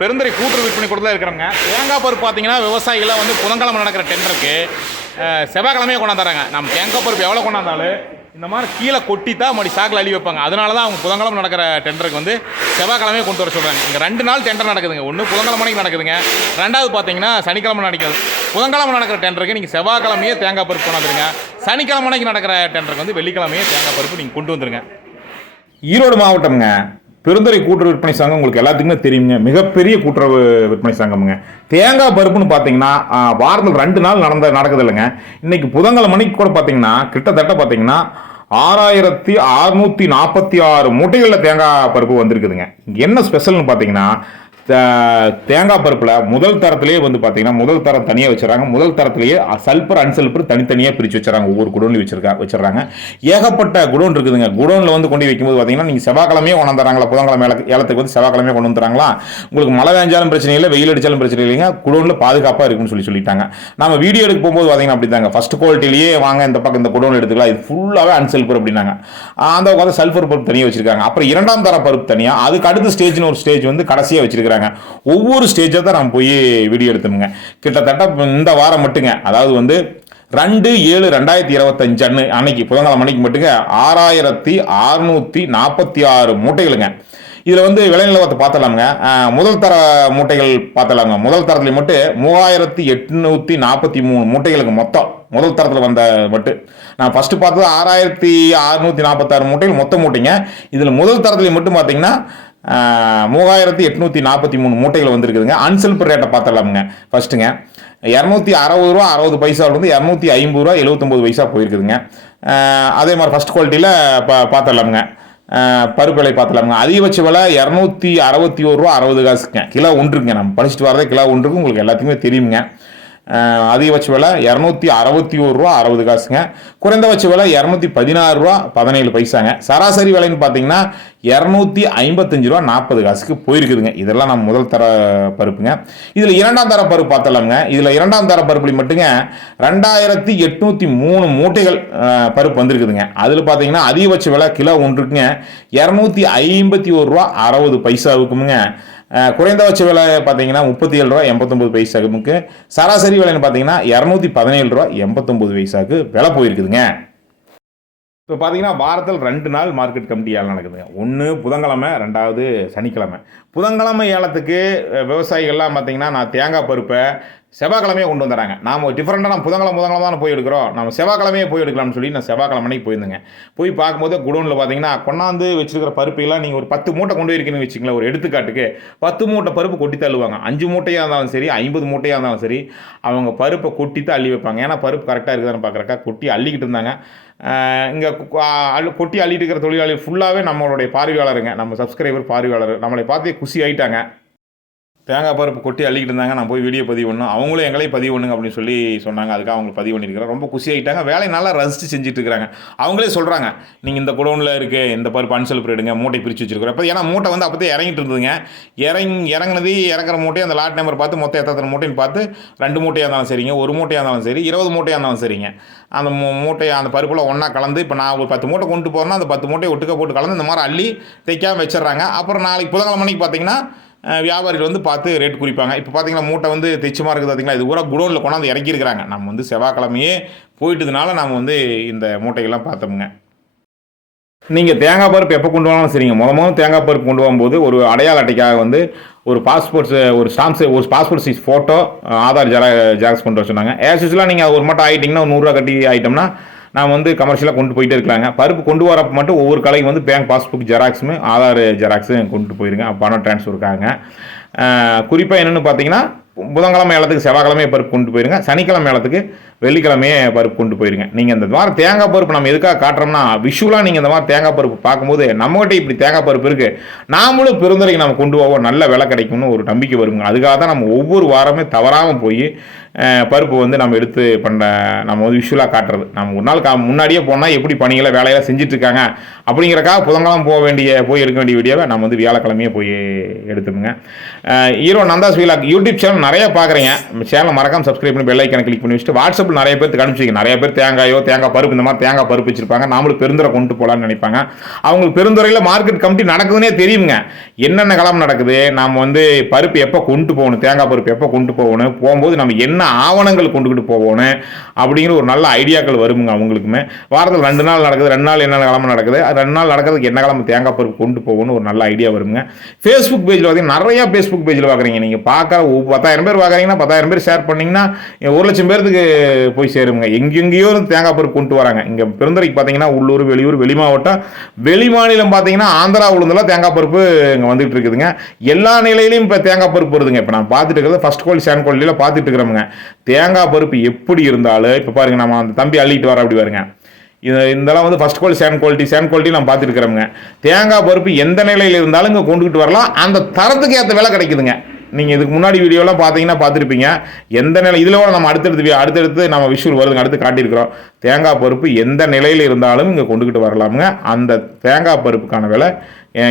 பெருந்துறை கூட்டுறவு விற்பனை கூடத்தில் இருக்கிறவங்க தேங்காய் பருப்பு பார்த்தீங்கன்னா விவசாயிகளாக வந்து புதன்கிழமை நடக்கிற டெண்டருக்கு செவ்வாய்க்கிழமையே கொண்டாந்துறாங்க. நம்ம தேங்காய் பருப்பு எவ்வளோ கொண்டாந்தாலும் இந்த மாதிரி கீழே கொட்டி தான் மறுபடி சாக்கில் அள்ளி வைப்பாங்க. அதனால தான் அவங்க புதன்கிழமை நடக்கிற டெண்டருக்கு வந்து செவ்வாய்க்கிழமையே கொண்டு வர சொல்கிறாங்க. இங்கே 2 நாள் டெண்டர் நடக்குதுங்க. ஒன்று புதன்கிழமைக்கு நடக்குதுங்க, ரெண்டாவது பார்த்தீங்கன்னா சனிக்கிழமை நடக்குது. புதன்கிழமை நடக்கிற டெண்டருக்கு நீங்கள் செவ்வாய்க்கிழமையே தேங்காய் பருப்பு கொண்டாந்துருங்க. சனிக்கிழமைக்கு நடக்கிற டெண்டருக்கு வந்து வெள்ளிக்கிழமையே தேங்காய் பருப்பு நீங்கள் கொண்டு வந்துருங்க. ஈரோடு மாவட்டம்ங்க பெருந்துறை கூட்டுறவு விற்பனை சங்கம் உங்களுக்கு எல்லாத்துக்குமே தெரியுங்க. மிகப்பெரிய கூட்டுறவு விற்பனை சங்கம்ங்க. தேங்காய் பருப்புன்னு பார்த்தீங்கன்னா வாரத்தில் 2 நாள் நடக்குது இல்லைங்க. இன்னைக்கு புதன்கிழமைக்கு கூட பார்த்தீங்கன்னா கிட்டத்தட்ட பார்த்தீங்கன்னா 6646 மூட்டைகளில் தேங்காய் பருப்பு வந்திருக்குதுங்க. என்ன ஸ்பெஷல்னு பார்த்தீங்கன்னா தேங்காய் பருப்பில் முதல் தரத்திலேயே வந்து பார்த்தீங்கன்னா முதல் தரம் தனியாக வச்சுறாங்க. முதல் தரத்திலேயே சல்பர் அன்சல்பர் தனித்தனியாக பிரித்து வச்சுறாங்க. ஒவ்வொரு குடோன்லையும் வச்சிடறாங்க. ஏகப்பட்ட குடோன் இருக்குதுங்க. குடோனில் வந்து கொண்டு வைக்கும்போது பார்த்தீங்கன்னா நீங்கள் செவ்வாய்க்கிழமையே கொண்டு வந்துறாங்களா, புதன்கிழமை ஏலத்துக்கு வந்து செவ்வாய்க்கிழமையே கொண்டு வந்துறாங்களா, உங்களுக்கு மழை பெஞ்சாலும் பிரச்சனை இல்லை, வெயில் அடித்தாலும் பிரச்சனை இல்லைங்க, குடோனில் பாதுகாப்பாக இருக்குன்னு சொல்லிட்டாங்க. நம்ம வீடியோ எடுக்க போகும்போது பார்த்தீங்கன்னா அப்படி தாங்க ஃபர்ஸ்ட் குவாலிட்டிலேயே வாங்க இந்த பக்கம் இந்த குடோன் எடுத்துக்கலாம், இது ஃபுல்லாகவே அன்சல்பர் அப்படின்னாங்க. அந்த உட்காந்து சல்பர் பருப்பு தனியாக வச்சிருக்காங்க. அப்புறம் 2ஆம் தர பருப்பு தனியாக, அதுக்கு அடுத்த ஸ்டேஜ்னு ஒரு ஸ்டேஜ் வந்து கடைசியாக வச்சிருக்காங்க. ஒவ்வொரு ஸ்டேஜை தான் நம்ம போய் வீடியோ எடுத்துங்க. கிட்டத்தட்ட இந்த வாரம் மட்டுங்க, அதாவது வந்து 2/7/2025 அன்னைக்கு புதன்கிழமை அன்னைக்கு மட்டுங்க 6646 மூட்டைகளுங்க. இதில் வந்து விலை நிலவரத்தை பார்த்தலாமுங்க. முதல் தர மூட்டைகள் பார்த்தலாங்க. முதல் தரத்தில் மட்டும் 3843 மூட்டைகளுக்கு மொத்தம் முதல் தரத்தில் வந்த மட்டும். நான் ஃபர்ஸ்ட் பார்த்தது 6646 மூட்டைகள் மொத்த மூட்டைங்க. இதில் முதல் தரத்தில் மட்டும் பார்த்தீங்கன்னா 3843 மூட்டைகள் வந்துருக்குதுங்க. அன்சல்பர் ரேட்டை பார்த்தலாமுங்க. ஃபர்ஸ்ட்டுங்க 260 ரூபா 60 பைசாவிலிருந்து 250 ரூபா 79 பைசா போயிருக்குதுங்க. அதே மாதிரி ஃபர்ஸ்ட் குவாலிட்டியில் பார்த்தலாமுங்க. பருப்பு விலை பார்த்தலாமுங்க. அதிகபட்ச விலை 261 ரூபா 60 காசுங்க. கிலோ ஒன்றுங்க. நம்ம படிச்சுட்டு வரதே கிலோ ஒன்றுக்கு உங்களுக்கு எல்லாத்துக்குமே தெரியுங்க. அதிகபட்ச விலை 261 ரூபா 60 காசுங்க. குறைந்தபட்ச விலை 216 ரூபா 17 பைசாங்க. சராசரி விலைன்னு பார்த்தீங்கன்னா 255 ரூபா 40 காசுக்கு போயிருக்குதுங்க. இதெல்லாம் நம்ம முதல் தர பருப்புங்க. இதில் 2ஆம் தர பருப்பு பார்த்தலாமுங்க. இதில் 2ஆம் தர பருப்புல மட்டுங்க 2803 மூட்டைகள் பருப்பு வந்திருக்குதுங்க. அதில் பார்த்தீங்கன்னா அதிகபட்ச விலை கிலோ ஒன்றுக்குங்க 251 ரூபா 60 பைசாவுக்குங்க. குறைந்தபட்ச விலை பார்த்தீங்கன்னா 37 ரூபா 89 பைசாவுக்கு. சராசரி விலைன்னு பார்த்தீங்கன்னா 217 ரூபா 89 பைசாவுக்கு விலை போயிருக்குதுங்க. இப்போ பார்த்தீங்கன்னா வாரத்தில் 2 நாள் மார்க்கெட் கமிட்டி ஏலம் நடக்குதுங்க. ஒன்று புதன்கிழமை, 2வது சனிக்கிழமை. புதன்கிழமை ஏலத்துக்கு விவசாயிகள்லாம் பார்த்தீங்கன்னா நான் தேங்காய் பருப்பை செவ்வாய்க்கிழமையே கொண்டு வந்துடுறாங்க. நாம் டிஃப்ரெண்ட்டாக நம்ம புதன்கிழமை தான் போய் எடுக்கிறோம், நம்ம செவ்வாய்க்கிழமையே போய் எடுக்கலாம்னு சொல்லி நான் செவ்வாய்க்கிழமைக்கு போயிருந்தேங்க. போய் பார்க்கும்போது குடோனில் பார்த்தீங்கன்னா கொண்டாந்து வச்சிருக்கிற பருப்பெல்லாம் நீங்கள் ஒரு 10 மூட்டை கொண்டு போயிருக்கீங்கன்னு வச்சுங்களேன். ஒரு எடுத்துக்காட்டுக்கு 10 மூட்டை பருப்பு கொட்டி தள்ளுவாங்க. 5 மூட்டையாக இருந்தாலும் சரி, 50 மூட்டையாக இருந்தாலும் சரி, அவங்க பருப்பை கொட்டி தான் அள்ளி வைப்பாங்க. ஏன்னா பருப்பு கரெக்டாக இருக்குதான்னு பார்க்குறக்கா கொட்டி அள்ளிக்கிட்டு இருந்தாங்க. இங்கே கொட்டி அள்ளிட்டு இருக்கிற தொழிலாளி ஃபுல்லாகவே நம்மளுடைய பார்வையாளருங்க, நம்ம சப்ஸ்கிரைபர் பார்வையாளர் நம்மளை பார்த்து குஷி ஆகிட்டாங்க. தேங்காய் பருப்பு கொட்டி அள்ளிக்கிட்டு இருந்தாங்க. நான் போய் வீடியோ பதிவு பண்ணோம். அவங்களும் எங்களையும் பதிவு பண்ணுங்க அப்படின்னு சொல்லி சொன்னாங்க. அதுக்காக அவங்க பதிவு பண்ணியிருக்கிறேன். ரொம்ப குஷி ஆகிட்டாங்க. வேலையை நல்லா ரசித்து செஞ்சுட்டு இருக்கிறாங்க. அவங்களே சொல்கிறாங்க, நீங்கள் இந்த குடோனில் இருக்குது இந்த பருப்பு அன்சல்பர் எடுங்க, மூட்டை பிரித்து வச்சுருக்கிறோம். இப்போ ஏன்னா மூட்டை வந்து அப்போதே இறங்கிட்டு இருந்ததுங்க. இறங்குனது இறங்குற மூட்டையை அந்த லாட் நம்பர் பார்த்து மொத்தம் எத்தனை மூட்டைன்னு பார்த்து 2 மூட்டையாக இருந்தாலும் சரிங்க, 1 மூட்டையாக இருந்தாலும் சரி, 20 மூட்டையாக இருந்தாலும் சரிங்க, அந்த மூட்டையை அந்த பருப்பில் ஒன்றா கலந்து இப்போ நான் ஒரு 10 மூட்டை கொண்டு போகிறேன்னா அந்த 10 மூட்டையை ஒட்டுக்க போட்டு கலந்து இந்த மாதிரி அள்ளி தைக்காமல் வச்சிடறாங்க. அப்புறம் நாளைக்கு புதன்கிழமைக்கு பார்த்தீங்கன்னா வியாபாரிகள் வந்து பார்த்து ரேட் குறிப்பாங்க. இப்போ பார்த்தீங்கன்னா மூட்டை வந்து தைச்சமாக இருக்குது பார்த்தீங்களா, இது பூரா குடோனில் கொண்டாந்து இறக்கியிருக்கிறாங்க. நம்ம வந்து செவ்வாய்க்கிழமையே போயிட்டதுனால நம்ம வந்து இந்த மூட்டைகள்லாம் பார்த்தோமுங்க. நீங்கள் தேங்காய் பருப்பு எப்போ கொண்டு போனாலும் சரிங்க, முதல் தேங்காய் பருப்பு கொண்டு போகும்போது ஒரு அடையாள அட்டைக்காக வந்து ஒரு passport size photo, Aadhaar xerox கொண்டு வர சொன்னாங்க. யூஸ்வலாக நீங்கள் ஒரு மட்டும் ஆகிட்டிங்கன்னா ஒரு 100 ரூபா கட்டி ஆகிட்டோம்னா நான் வந்து கமர்ஷியலாக கொண்டு போயிட்டே இருக்கலாங்க. பருப்பு கொண்டு வரப்போ மட்டும் ஒவ்வொரு கடைக்கு வந்து பேங்க் பாஸ்புக் ஜெராக்ஸும் ஆதார் ஜெராக்ஸும் கொண்டு போயிருங்க. பணம் ட்ரான்ஸ்ஃபருக்காங்க. குறிப்பாக என்னென்னு பார்த்தீங்கன்னா புதன்கிழமை ஏலத்துக்கு செவ்வாய்க்கிழமையே பருப்பு கொண்டு போயிருங்க, சனிக்கிழமை ஏலத்துக்கு வெள்ளிக்கிழமையே பருப்பு கொண்டு போயிருங்க. நீங்கள் இந்த மாதிரி தேங்காய் பருப்பு நம்ம எதுக்காக காட்டுறோம்னா விஷுவலாக நீங்கள் இந்த மாதிரி தேங்காய் பருப்பு பார்க்கும்போது நம்மகிட்ட இப்படி தேங்காய் பருப்பு இருக்குது, நாமளும் பெருந்துறைக்கு நம்ம கொண்டு போவோம், நல்ல விலை கிடைக்கும்னு ஒரு நம்பிக்கை வருங்க. அதுக்காக தான் நம்ம ஒவ்வொரு வாரமே தவறாமல் போய் பருப்பு வந்து நம்ம எடுத்து நம்ம வந்து விஷுவலாக காட்டுறது. நம்ம ஒரு நாள் முன்னாடியே போனால் எப்படி பணிகளை வேலையெல்லாம் செஞ்சிட்ருக்காங்க அப்படிங்கிறக்காக புதன்கிழமை போய் எடுக்க வேண்டிய வீடியோவை நம்ம வந்து வியாழக்கிழமையே போய் எடுத்துக்கோங்க. Hero Nandhas vlog YouTube channel நிறைய பார்க்குறீங்க. சேனலை மறக்காம சப்ஸ்கிரைப் பண்ணி பெல் ஐக்கானை கிளிக் பண்ணி வச்சுட்டு வாட்ஸ்அப்பில் நிறைய பேருக்கு அனுப்பிச்சிங்க. நிறைய பேர் தேங்காய் பருப்பு இந்த மாதிரி தேங்காய் பருப்பு வச்சிருப்பாங்க. நாமளும் பெருந்துறை கொண்டு போகலான்னு நினைப்பாங்க. அவங்களுக்கு பெருந்துறையில் மார்க்கெட் கமிட்டி நடக்குதுன்னே தெரியுங்க. என்னென்ன கிளம்பு நடக்குது, நம்ம வந்து பருப்பு எப்போ கொண்டு போகணும், தேங்காய் பருப்பு எப்போ கொண்டு போகணும், போகும்போது நம்ம என்ன ஆவணங்கள் கொண்டுக்கிட்டு போகணும் அப்படிங்கிற ஒரு நல்ல ஐடியாக்கள் வருமுங்க. அவங்களுக்குமே வாரத்தில் 2 நாள் நடக்குது, 2 நாள் என்ன கிளம்பு நடக்குது, 2 நாள் நடக்கிறதுக்கு என்ன கிளம்பு தேங்காய் பருப்பு கொண்டு போகணும்னு ஒரு நல்ல ஐடியா வருங்க. ஃபேஸ்புக் பேஜில் பார்த்தீங்கன்னா நிறைய ஃபேஸ்புக் பேஜில் பார்க்குறீங்க. நீங்கள் பார்க்க 10,000 பேர் பார்க்குறீங்கன்னா 10,000 பேர் ஷேர் பண்ணிங்கன்னா 1,00,000 பேருக்கு போய் சேருங்க. எங்கெங்கேயோ தேங்காய் பருப்பு கொண்டு வராங்க. இங்கே பெருந்துறைக்கு பார்த்தீங்கன்னா உள்ளூர், வெளியூர், வெளி மாவட்டம், வெளி மாநிலம் பார்த்தீங்கன்னா ஆந்திரா உளுந்தெல்லாம் தேங்காய் பருப்பு இங்கே வந்துட்டு இருக்குதுங்க. எல்லா நிலையிலையும் இப்போ தேங்காய் பருப்பு வருதுங்க. இப்போ நான் பார்த்துட்டு இருக்கிறது ஃபர்ஸ்ட் குவாலிட்டி, செகண்ட் குவாலிட்டியில் பார்த்துட்டு இருக்கிறோமுங்க. தேங்காய் பருப்பு எப்படி இருந்தாலும் இப்போ பாருங்க, நம்ம அந்த தம்பி அள்ளிட்டு வர அப்படி பாருங்க. இதெல்லாம் வந்து ஃபர்ஸ்ட் குவாலிட்டி, செகண்ட் குவாலிட்டி நம்ம பார்த்துட்டு இருக்கிறோமுங்க. தேங்காய் பருப்பு எந்த நிலையில் இருந்தாலும் இங்கே கொண்டுகிட்டு வரலாம். அந்த தரத்துக்கு ஏற்ற விலை கிடைக்குதுங்க. நீங்கள் இதுக்கு முன்னாடி வீடியோலாம் பார்த்தீங்கன்னா பார்த்துருப்பீங்க. எந்த நிலை இதில் கூட நம்ம அடுத்தடுத்து நம்ம விஷுவல் வருதுங்க, அடுத்து காட்டியிருக்கிறோம். தேங்காய் பருப்பு எந்த நிலையில் இருந்தாலும் இங்கே கொண்டுக்கிட்டு வரலாமுங்க. அந்த தேங்காய் பருப்புக்கான விலை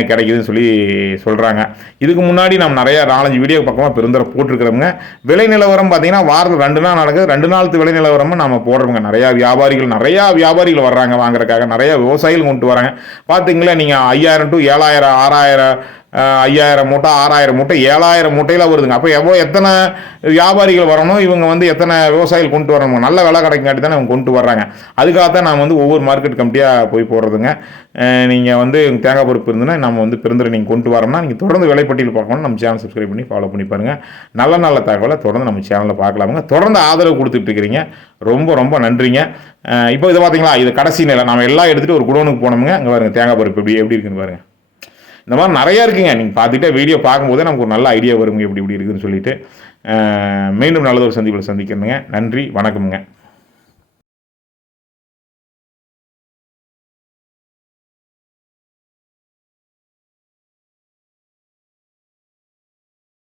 கிடைக்குதுன்னு சொல்கிறாங்க. இதுக்கு முன்னாடி நம்ம நிறைய 4-5 வீடியோ பக்கமாக பெருந்துறை போட்டிருக்கிறோமுங்க. விலை நிலவரம் பார்த்தீங்கன்னா வாரத்தில் 2 நாள் நடக்குது. 2 நாளுக்கு விலை நிலவரமும் நம்ம போடுறோமுங்க. நிறையா வியாபாரிகள் வர்றாங்க வாங்குறதுக்காக. நிறையா விவசாயிகள் கொண்டு வராங்க. பார்த்திங்களேன், நீங்கள் 5,000 to 7,000, 6,000, 5,000 மூட்டை, 6,000 மூட்டை, 7,000 மூட்டையில் வருதுங்க. அப்போ எத்தனை வியாபாரிகள் வரணும், இவங்க வந்து எத்தனை விவசாயிகள் கொண்டு வரணும், நல்ல விலை கிடைக்காட்டி தானே இவங்க கொண்டு வர்றாங்க. அதுக்காகத்தான் நான் வந்து ஒவ்வொரு மார்க்கெட் கமிட்டியாக போய் போடுறதுங்க. நீங்கள் வந்து தேங்காய் பருப்பு இருந்துன்னா நம்ம வந்து பெருந்துறை நீங்கள் கொண்டு வரோம்னா நீங்கள் தொடர்ந்து விலைப்பட்டியல் பார்க்கணும். நம்ம சேனல் சப்ஸ்கிரைப் பண்ணி ஃபாலோ பண்ணி பாருங்கள். நல்ல தகவலை தொடர்ந்து நம்ம சேனலில் பார்க்கலாமுங்க. தொடர்ந்து ஆதரவு கொடுத்துட்டு இருக்கிறீங்க. ரொம்ப நன்றிங்க. இப்போ இதை பார்த்தீங்களா, இது கடைசி நிலை. நம்ம எல்லாம் எடுத்துகிட்டு ஒரு குடோனுக்கு போனோமுங்க. அங்கே பாருங்கள் தேங்காய் பருப்பு எப்படி இருக்குன்னு பாருங்கள். இந்த மாதிரி நிறையா இருக்குங்க. நீங்கள் பார்த்துட்டே வீடியோ பார்க்கும்போதே நமக்கு ஒரு நல்ல ஐடியா வருங்க எப்படி இருக்குதுன்னு சொல்லிட்டு. மீண்டும் நல்லதொரு சந்திப்பில் சந்திக்கணுங்க. நன்றி, வணக்கமுங்க.